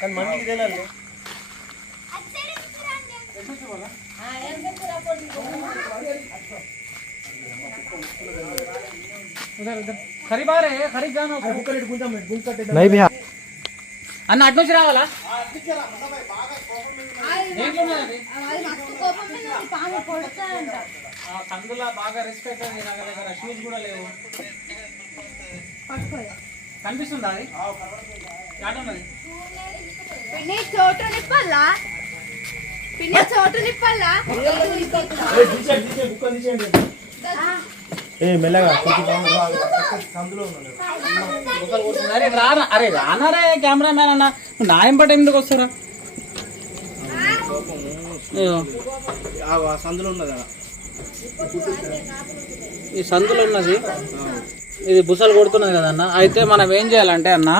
కానీ మందికి తెలియాలి. అన్న అటు నుంచి రావాలా? సందులో బాగా రిస్క్ అవుతుంది. నా దగ్గర షూస్ కూడా లేవు. కనిపిస్తుందా అది? ఉన్నది చోటు నిప్పల్లా చోటు నిప్పల్లా మెల్లగా అరే రానారే కెమెరా మ్యాన్ అన్న, నాయం పట్ట ఎందుకు వస్తారా? సందులో ఉన్నది, ఈ సందులో ఉన్నది. ఇది బుసలు కొడుతున్నది కదా అన్న. అయితే మనం ఏం చేయాలంటే అన్న,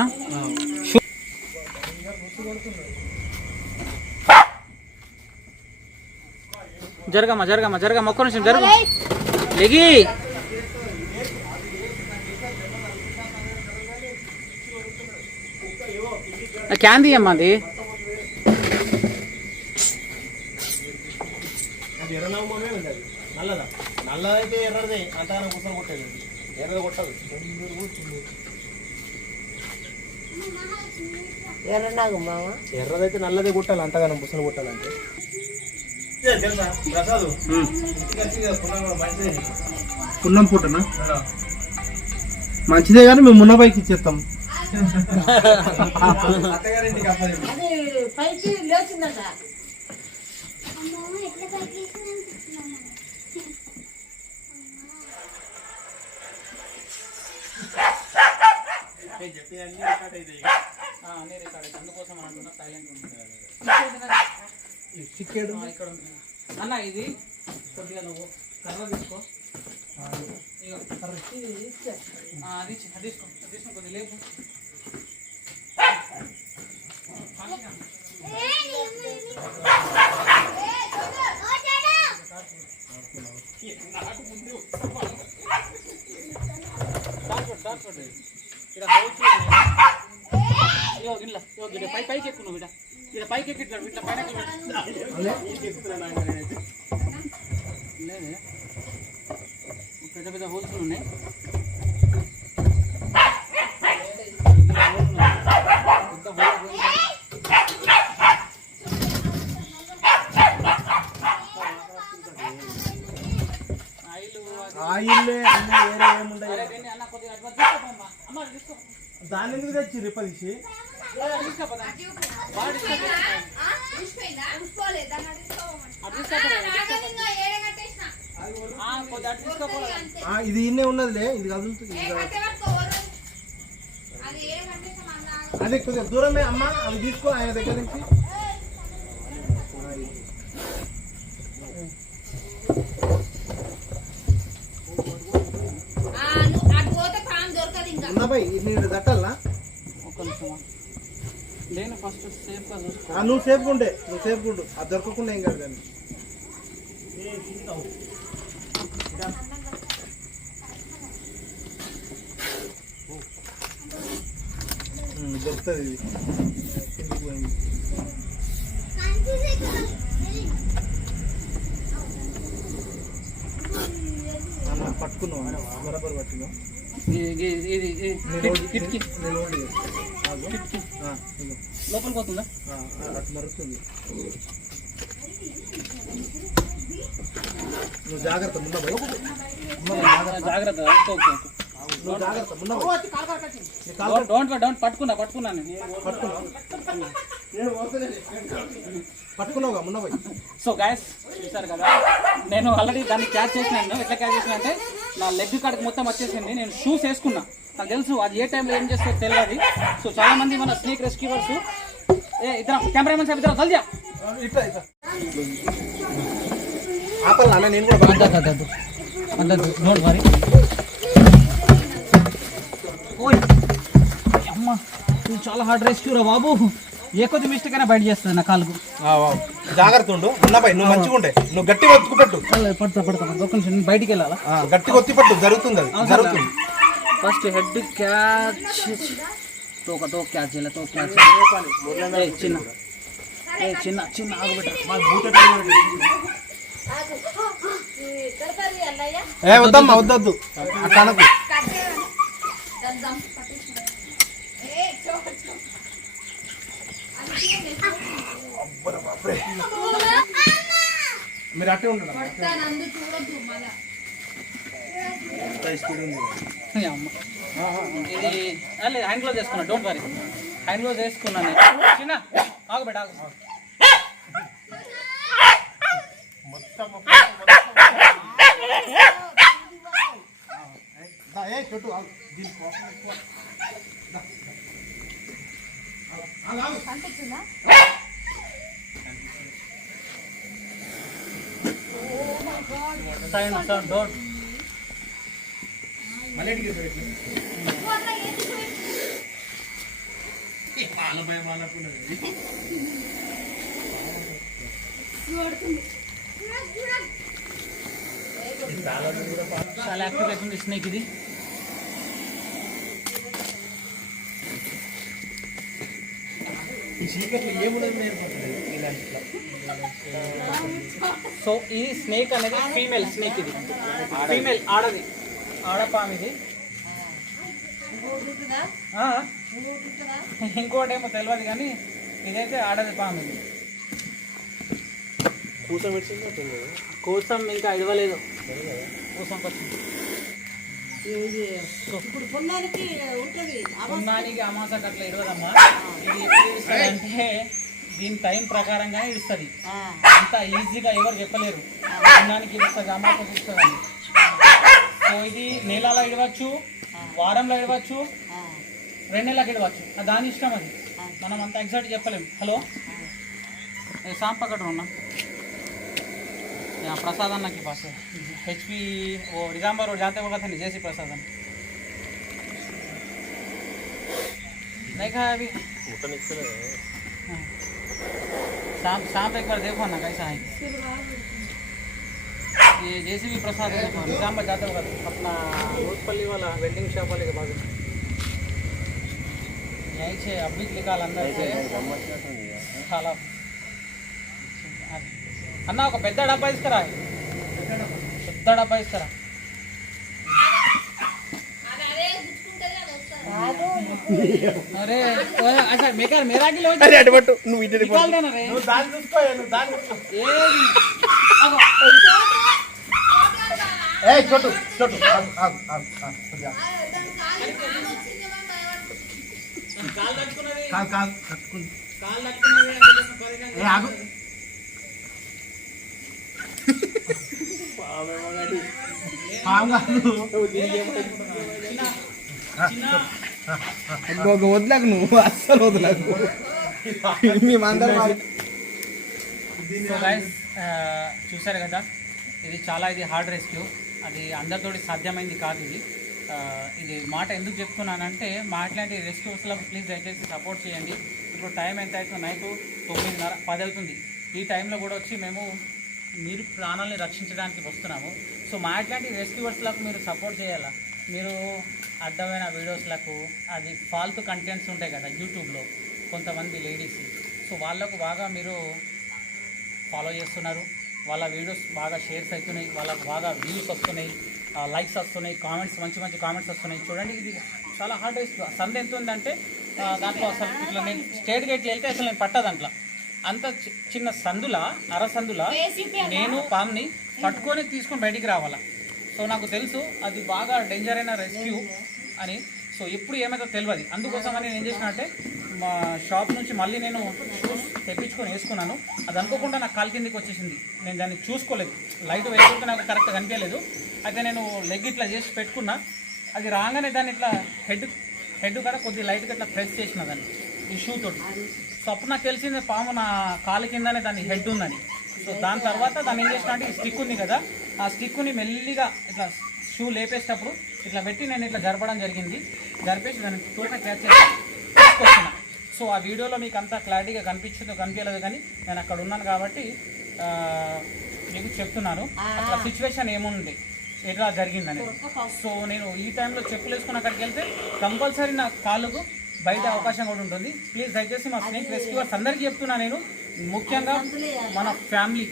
జరగమ్మా జరగమ్మా జరగమ్మా, ఒక్క నిమిషం జరగ లెగి. క్యాన్ తీయమ్మా అది. ఎర్రనవమే ఉంటుంది. నల్లదా? నల్లదైతే ఎర్రదే అంతగానో గుసలు కొట్టేది, ఎర్రది కొట్టదు. ఎర్రదైతే నల్లదే కొట్టాలి, అంతగానో బుసలు కొట్టాలంటే. ప్రసాద్ పున్నం పుట్టనా మంచిదే కానీ మేము మున్న పైకి ఇచ్చేస్తాం. పైకి లేచిందట. అన్న ఇది కొద్దిగా నువ్వు కర్ర తీసుకో, తీసుకో కొద్దిగా లేపు. పైకి ఎక్కువ నువ్వు ఇక్కడ పైకి ఎక్కి ఇట్లా పైన పెద్ద పెద్ద హోల్స్ ఉన్నాయి. దాని ఎందుకు తెచ్చి రిపదీసి ఇది ఇన్నే ఉన్నదిలే, ఇది కదులుతుంది. అదే కొద్దిగా దూరమే అమ్మ, అవి తీసుకో ఆయన దగ్గర నుంచి. ఉన్నపై నేను దట్టాలా? నేను ఫస్ట్ సేఫ్గా చూసుకో. నువ్వు సేఫ్గా ఉండే, నువ్వు సేఫ్గా ఉండు. అది దొరకకుండా ఏం కాదు కానీ దొరుకుతుంది. ఇది కిందికి పోయింది. పట్టుకున్నావు బరాబర్ పట్టుకున్నావు. లోపలికి పోతుందా? అటు మరుగుతుంది. నువ్వు జాగ్రత్త ముందు జాగ్రత్త. పట్టుకున్నాను పట్టుకున్నావుగా మున్న పోయి. సో గైస్ చూసారు కదా, నేను ఆల్రెడీ దాన్ని క్యాచ్ చేసినాను. ఎట్లా క్యాచ్ చేసిన అంటే నా లెగ్ కాడికి మొత్తం వచ్చేసింది. నేను షూస్ వేసుకున్నా, నాకు తెలుసు అది ఏ టైంలో ఏం చేస్తుందో తెలియదు. సో చాలా మంది మన స్నేక్ రెస్క్యూవర్స్ ఇద్దరు కెమెరామెన్ సార్ ఇద్దరు జల్దీ ఆపల్ నేను కూడా డోంట్ వరీ. అమ్మా నువ్వు చాలా హార్డ్ రెస్క్యూరా బాబు. ఏ కొద్ది మిస్టేక్ అయినా బయట చేస్తుంది నా కాలుకు. జాగ్రత్త ఉండు ఉన్నపై, నువ్వు మంచిగా ఉంటే నువ్వు గట్టిగా ఒత్తుకు పెట్టు. పడతా ఒక నిమిషం నేను బయటికి వెళ్ళాలా? గట్టిగా ఒత్తి పట్టు, జరుగుతుంది అది జరుగుతుంది. First head catch. తోక క్యాచ్ చేయాలి, తోక క్యాచ్ చేయాలి. చిన్న చిన్న చిన్న ఆగు బిడ్డ. వద్దమ్మా వద్దద్దు అక్కడకు మీరు అట్టే ఉంటారు. ఇది లేదు, హ్యాండ్ గ్లోవ్స్ వేసుకున్నా, డోంట్ వరీ. హ్యాండ్ గ్లోవ్స్ వేసుకున్నాను. చిన్న ఆగు బిడ్డ ఆగు. డోంట్ చాలా యాక్టివ్ అవుతుంది స్నేక్ ఇది. సో ఈ స్నేక్ అనేది ఫీమేల్ స్నేక్, ఇది ఫీమేల్ ఆడది, ఆడపాము ఇది. ఇంకోటి ఏమో తెలియదు కానీ ఇదైతే ఆడది పాము. ఇది కూసం ఇంకా ఇవ్వలేదు, కూసం వచ్చింది. పున్నానికి అమాసకు అట్లా ఇడవదమ్మా. ఇది ఎప్పుడు ఇస్తుంది అంటే దీని టైం ప్రకారంగానే ఇస్తుంది. అంత ఈజీగా ఎవరు చెప్పలేరు. పున్నానికి ఇస్తుంది, అమాసకు ఇస్తుంది అని. సో ఇది నెలలో ఇడవచ్చు, వారంలో ఇడవచ్చు, 2 నెలలకు ఇడవచ్చు. దాని ఇష్టం అది, మనం అంత ఎగ్జాక్ట్ చెప్పలేము. హలో शाम पकड़ रहा हूँ ना यहाँ प्रसाद अन्ना के पास है HP वो निजामबाग रोड जाते वक्त है जैसी प्रसाद अन्ना नहीं खाया अभी शाम एक बार देखो ना कैसा है ये जैसे भी प्रसाद है देखो निजामबाग जाते वक्त अपना रोजपल्ली वाला वेल्डिंग शॉप वाले के बाजू यहीं से अभी निकाल अंदर से खाला అన్న ఒక పెద్ద డబ్బా ఇస్తారా, పెద్ద డబ్బా ఇస్తారా. अरे अच्छा मेरा मेरा की लो अरे अटबट నువ్వు ఇటే నికాల్ దేనా రే నువ్వు దాని చూసుకో నువ్వు దాని చూసుకో ఏది ఏ छोटू छोटू కాల్ దట్టుకున్నది కాల్ దట్టుకున్నది కాల్ దట్టుకున్నది అంటే ఏ ఆగు వదలకు నువ్వు అస్సలు వదలకు చూసారు కదా. ఇది చాలా ఇది హార్డ్ రెస్క్యూ, అది అందరితోటి సాధ్యమైంది కాదు. ఇది మాట ఎందుకు చెప్తున్నానంటే మా ఇట్లాంటి రెస్క్యూస్లకు ప్లీజ్ దయచేసి సపోర్ట్ చేయండి. ఇప్పుడు టైం ఎంత అవుతుంది, నైట్ 9:30 10 అవుతుంది. ఈ టైంలో కూడా వచ్చి మేము మీరు ప్రాణాలని రక్షించడానికి వస్తున్నాము. సో మా ఇట్లాంటి రెస్క్యూవర్స్లకు మీరు సపోర్ట్ చేయాలా. మీరు అడ్డమైన వీడియోస్లకు అది ఫాల్తు కంటెంట్స్ ఉంటాయి కదా యూట్యూబ్లో కొంతమంది లేడీస్, సో వాళ్ళకు బాగా మీరు ఫాలో చేస్తున్నారు. వాళ్ళ వీడియోస్ బాగా షేర్స్ అవుతున్నాయి, వాళ్ళకు బాగా వ్యూస్ వస్తున్నాయి, లైక్స్ వస్తున్నాయి, కామెంట్స్ మంచి మంచి కామెంట్స్ వస్తున్నాయి. చూడండి ఇది చాలా హార్డ్ రిస్క్. సంద ఎంత ఉందంటే దాంట్లో అసలు ఇట్లా నేను స్టేట్ గేట్లు వెళ్తే అసలు నేను పట్టా దాంట్లో అంత చిన్న సందులా అరసందులా నేను పామ్ని పట్టుకొని తీసుకొని బయటికి రావాలా. సో నాకు తెలుసు అది బాగా డేంజర్ అయిన రెస్క్యూ అని. సో ఎప్పుడు ఏమైతే తెలియదు, అందుకోసమని నేను ఏం చేసిన అంటే మా షాప్ నుంచి మళ్ళీ నేను షూస్ తెప్పించుకొని వేసుకున్నాను. అది అనుకోకుండా నాకు కాలు కిందికి వచ్చేసింది, నేను దాన్ని చూసుకోలేదు, లైట్ వేసుకుంటే నాకు కరెక్ట్గా కనిపించలేదు. అయితే నేను లెగ్ ఇట్లా చేసి పెట్టుకున్నా, అది రాగానే దాన్ని ఇట్లా హెడ్ కూడా కొద్దిగా లైట్గా ఇట్లా ప్రెస్ చేసిన దాన్ని ఈ షూ తోటి. సో అప్పుడు నాకు తెలిసింది పాము నా కాలు కిందనే దాని హెడ్ ఉందని. సో దాని తర్వాత దాన్ని ఏం చేసిన అంటే ఈ స్టిక్ ఉంది కదా, ఆ స్టిక్ని మెల్లిగా ఇట్లా షూ లేపేసేటప్పుడు ఇట్లా పెట్టి నేను ఇట్లా జరపడం జరిగింది. జరిపేసి దాన్ని తోట క్యాచ్ చేసి తీసుకొచ్చిన. సో ఆ వీడియోలో మీకు అంతా క్లారిటీగా కనిపించలేదు కానీ నేను అక్కడ ఉన్నాను కాబట్టి మీకు చెప్తున్నాను అట్లా సిచ్యువేషన్ ఏముంది ఎట్లా జరిగిందని. సో నేను ఈ టైంలో చెప్పులు వేసుకుని అక్కడికి వెళ్తే కంపల్సరీ నా కాళ్ళకు బయట అవకాశం కూడా ఉంటుంది. ప్లీజ్ దయచేసి మా స్నేక్ రెస్క్యూవర్స్ అందరికీ చెప్తున్నా నేను, ముఖ్యంగా మన ఫ్యామిలీ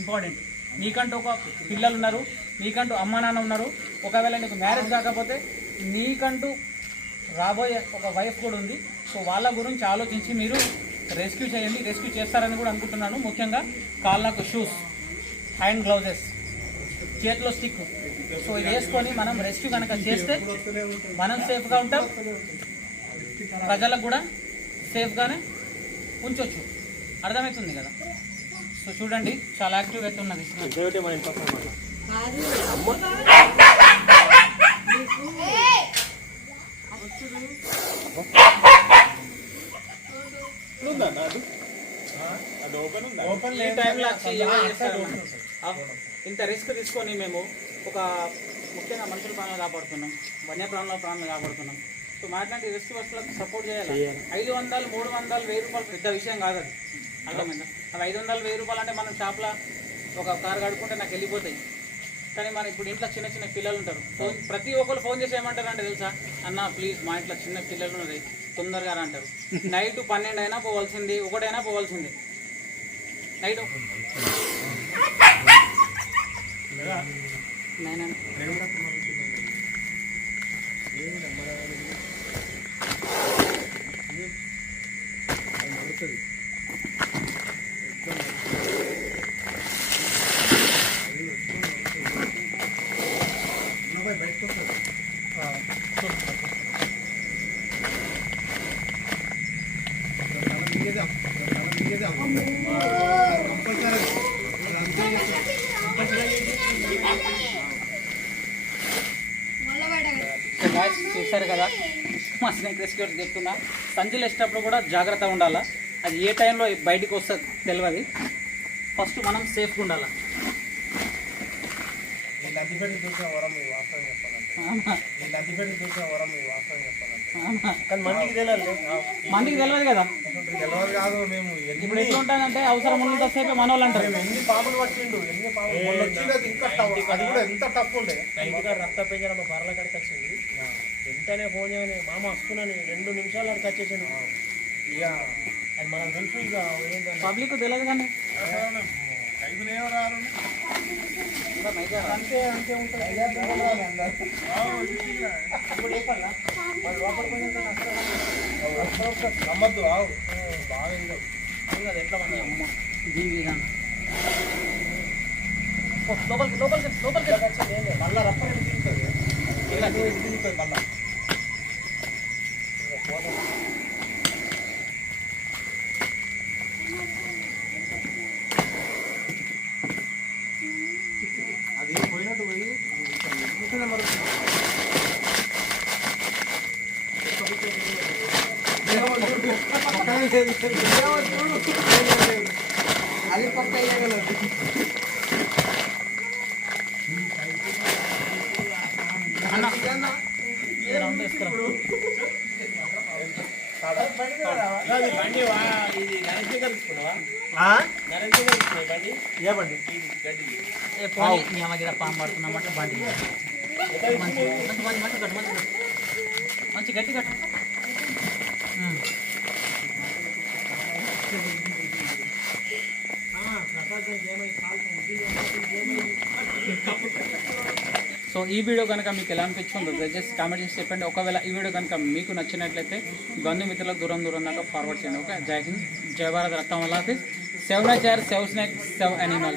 ఇంపార్టెంట్. నీకంటూ ఒక పిల్లలు ఉన్నారు, నీకంటూ అమ్మ నాన్న ఉన్నారు, ఒకవేళ నీకు మ్యారేజ్ కాకపోతే నీకంటూ రాబోయే ఒక వైఫ్ కూడా ఉంది. సో వాళ్ళ గురించి ఆలోచించి మీరు రెస్క్యూ చేయండి, రెస్క్యూ చేస్తారని కూడా అనుకుంటున్నాను. ముఖ్యంగా కాళ్ళకు షూస్, హ్యాండ్ గ్లౌజెస్, చేతిలో స్టిక్. సో ఇది వేసుకొని మనం రెస్క్యూ కనుక చేస్తే మనం సేఫ్గా ఉంటాం, ప్రజలకు కూడా సేఫ్గానే ఉంచవచ్చు. అర్థమవుతుంది కదా? సో చూడండి, చాలా యాక్టివ్గా అయితే ఉన్నది. ఈ టైంలో ఇంత రిస్క్ తీసుకొని మేము ఒక ముఖ్యంగా మనుషుల ప్రాణాలు కాపాడుతున్నాం, వన్యప్రాణుల ప్రాణాలు కాపాడుతున్నాం. సో మాట్లాడి రెస్క్యూ వర్క్లకు సపోర్ట్ చేయాలి. 500, 300, 1000 రూపాయలు పెద్ద విషయం కాదు అది. అర్థమైందా? అవి 500, 1000 రూపాయలు అంటే మనం షాప్లో ఒక కారు కడుక్కుంటే నాకు వెళ్ళిపోతాయి. కానీ మన ఇప్పుడు ఇంట్లో చిన్న చిన్న పిల్లలు ఉంటారు. ఫోన్ ప్రతి ఒక్కరు ఫోన్ చేసి ఏమంటారు అంటే తెలుసా, అన్న ప్లీజ్ మా ఇంట్లో చిన్న పిల్లలు ఉన్నది తొందరగా అంటారు. నైట్ 12 అయినా పోవాల్సింది, 1 అయినా పోవాల్సింది. నైట్ 9 చూశారు కదా, మా స్నేక్ రెస్క్యూ చెప్తున్నా, సంచులు వేసేటప్పుడు కూడా జాగ్రత్తగా ఉండాలా. అది ఏ టైంలో బయటికి వస్తుంది తెలియదు. ఫస్ట్ మనం సేఫ్గా ఉండాలా. మందికి తెలియదు కదా. ఇప్పుడు ఎట్లా ఉంటానంటే అవసరం ఉన్నంత సేపు మన వాళ్ళు అంటారు. రక్త పెంచిన మా బర్రెల కాడికి వచ్చింది. వెంటనే ఫోన్ చేయని మామ వస్తున్నాను, 2 నిమిషాలు అక్కడికి వచ్చేసాడు. ఇక అది మనం తెలుసు. ఇక పబ్లిక్ తెలియదు కానీ అంతే అంతే ఉంటుంది. నమ్మద్దు బాగా అది ఎట్లా మంది అమ్మ దీనికి లోపలికి లోపలికి లోపలికి మళ్ళా రప్పని తిరుగుతుంది. ఇలా తిరుగుతుంది మళ్ళా. అది పోయినట్టు పోయి అది పక్క అయ్యగలదు. బండి ఇది నరేష్ దగ్గర తీసుకున్నావా? నరేష్ దగ్గర తీసుకున్నావు బండి. ఏ బండి? దగ్గర పాము పడుతున్నామంటే బండి మంచి గట్టి కట్టు. సో ఈ వీడియో కనుక మీకు ఎలా అనిపించిందో దయచేసి కామెంట్ చేసి చెప్పండి. ఒకవేళ ఈ వీడియో కనుక మీకు నచ్చినట్లయితే బంధుమిత్రులకు దూరం దాకా ఫార్వర్డ్ చేయండి. ఓకే, జై హింద్, జై భారత్, రక్తం వల్ల save nature, save snake, save animal.